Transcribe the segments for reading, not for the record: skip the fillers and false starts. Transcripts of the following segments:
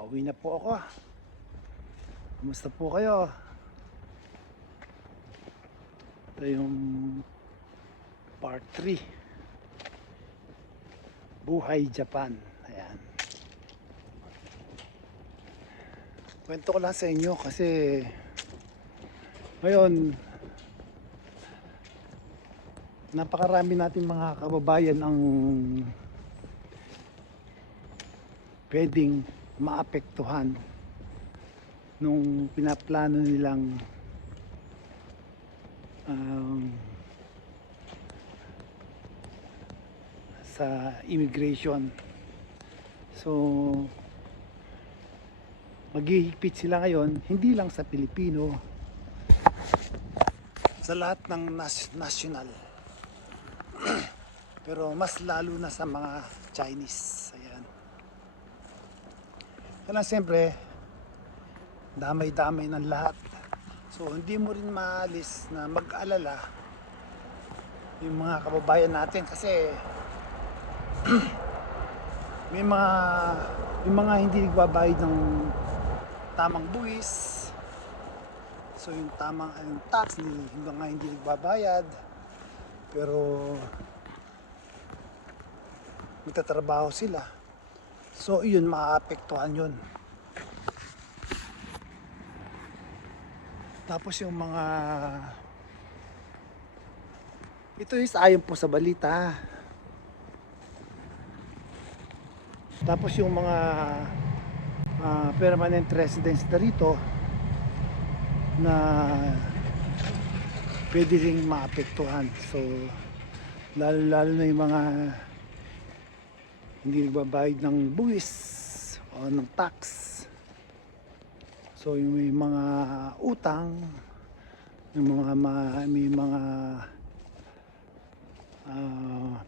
Pauwi na po ako. Kumusta po kayo? Ito yung part 3. Buhay Japan. Ayan. Kwento ko lang sa inyo kasi ngayon napakarami nating mga kababayan ang pwedeng maapektuhan nung pinaplano nilang sa immigration. So maghihigpit sila ngayon, hindi lang sa Pilipino, sa lahat ng national. Pero mas lalo na sa mga Chinese. Ayan. Kaya siyempre, damay-damay ng lahat. So hindi mo rin maalis na mag-alala yung mga kababayan natin kasi may mga hindi nagbabayad ng tamang buwis. So yung tamang tax hanggang nga hindi nagbabayad, pero magtatrabaho sila. So yun, maaapektuhan yun. Tapos yung mga ito is ayon po sa balita. Tapos yung mga permanent residents na rito na pwede ring maapektuhan. So lalo na yung mga hindi nagbabayad ng buwis o ng tax. So yung may mga utang, may mga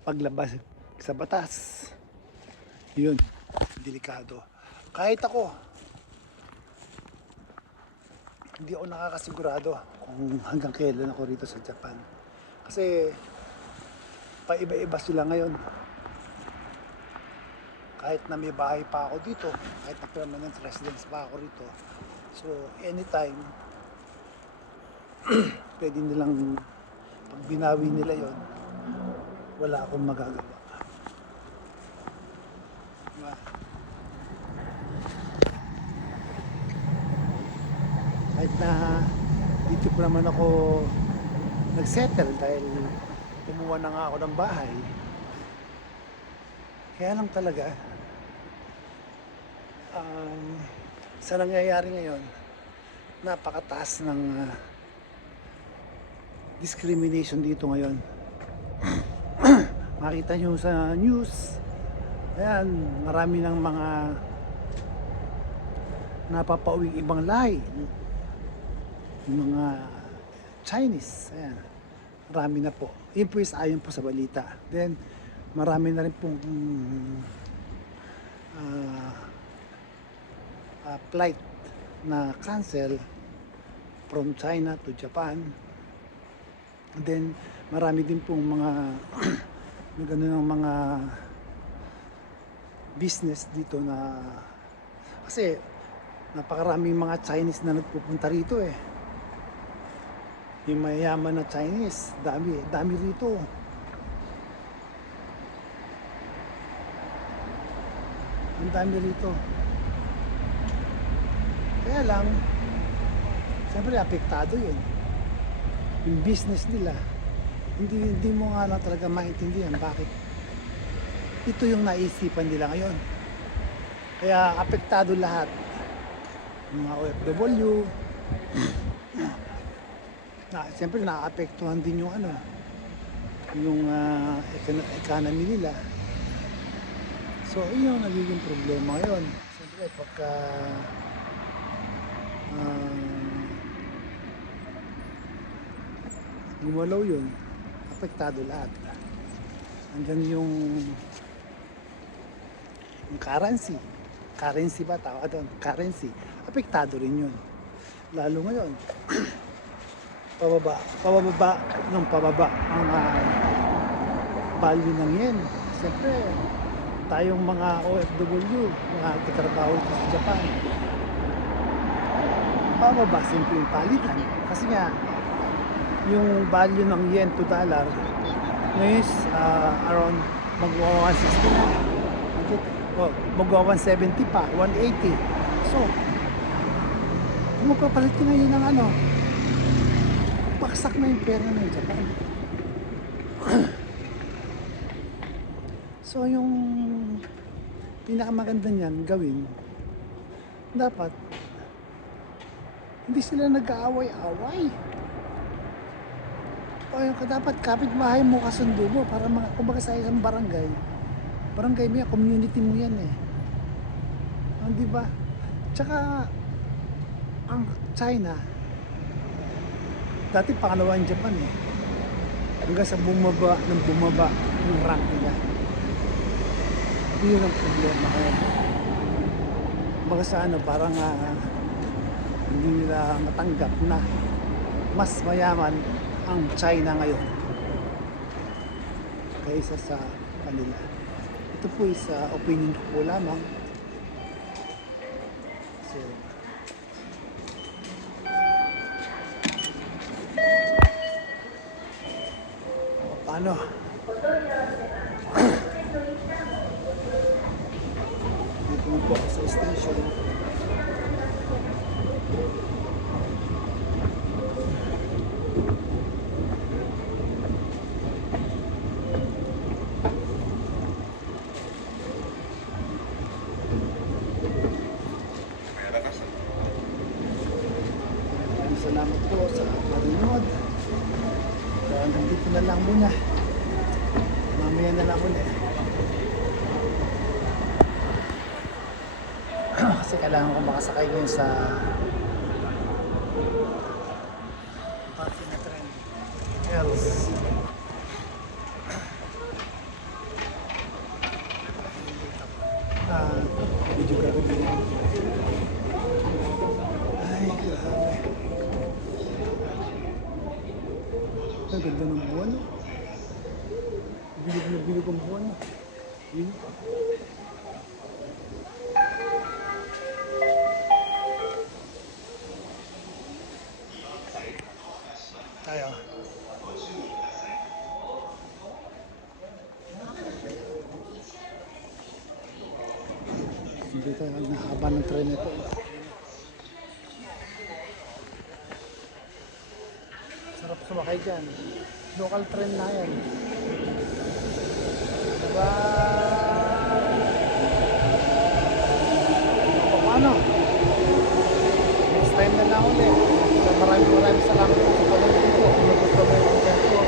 paglabas sa batas, yun, delikado. Kahit ako, hindi ako nakakasigurado kung hanggang kailan ako rito sa Japan. Kasi paiba-iba sila ngayon. Kahit na may bahay pa ako dito, kahit na permanent residence pa ako rito, so anytime pwede nilang, pag binawi nila yon, wala akong magagawa. Diba? Kahit na dito pa naman ako nagsettle dahil kumuha na nga ako ng bahay, kaya lang talaga sa nangyayari ngayon, napakataas ng discrimination dito ngayon. Makita nyo sa news, ayan, marami ng mga napapauwing ibang lahi, yung mga Chinese. Ayan, marami na po. Yun po is ayon po sa balita. Then marami na rin pong flight na cancel from China to Japan. And then marami din pong mga ganun mga business dito na, kasi napakaraming mga Chinese na nagpupunta rito eh. Yung mayayaman na Chinese, dami rito. Ang dami rito. Kaya lang, siyempre apektado yun. Yung business nila, hindi mo nga lang talaga maintindihan bakit ito yung naisipan nila ngayon. Kaya apektado lahat. Yung mga OFW, siyempre naapektuhan din yung yung economy nila. So yun yung nagiging problema ngayon. Siyempre pagka gumalaw yun, apektado lahat. Andyan yung currency ba tawag doon? Currency, apektado rin yun. Lalo ngayon, pababa ang value ng yen. Siyempre tayong mga OFW, mga nagtatrabaho dito sa Japan, bababa simple yung palitan. Kasi nga, yung value ng yen to dollar, ngayon is around magwa 160 na. O, magwa 170 pa, 180. So, kung magpapalit ka ngayon ng ano, paksak na yung pera ng Japan. So, yung pinakamaganda niyan gawin, dapat hindi sila nag-aaway-away. O yung dapat kapitbahay mo kasundo mo para kumbaga sa isang barangay mo yan, community mo yan eh. Di ba? Tsaka ang China dati pangalawa ang Japan eh, hanggang sa bumaba yung rank nila. Yun ang problema ngayon. Kumbaga sa ano, parang hindi nila matanggap na mas mayaman ang China ngayon kaysa sa kanila. Ito po is opinion ko po lamang. So, paano? Dito na po ako sa station. Salamat po sa panonood. Nandito na lang muna. Mamaya na lang ulit. Kasi kailangan ko makasakay ngayon sa parking na tren. Else. Medyo gagawin. Ay, grabe. Ang ganda ng buwan. Bilog na bilog ang buwan. Yun. Tayo. Hindi tayo nahaba ng tren ito. Sarap sumakay dyan. Local train na yan. Diba? Paano? Next time na lang ulit. Maraming salamat po sa panonood ko. Kung gusto mo yung content ko,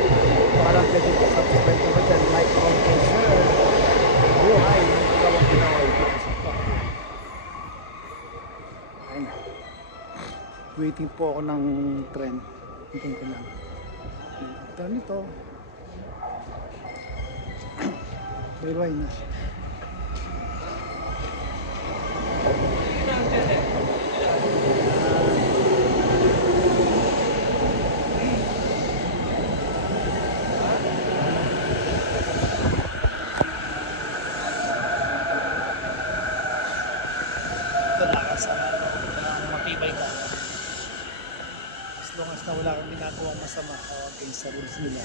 parang pwede po subscribe naman dyan. Like, comment, and share. Buhay. Gawang ginaway ko. Ayun. Waiting po ako ng train. Hintay ko lang. After nito, bye-bye na. Ito lakas matibay ka. As long as na wala kang ginagawang masama against sa rules nila.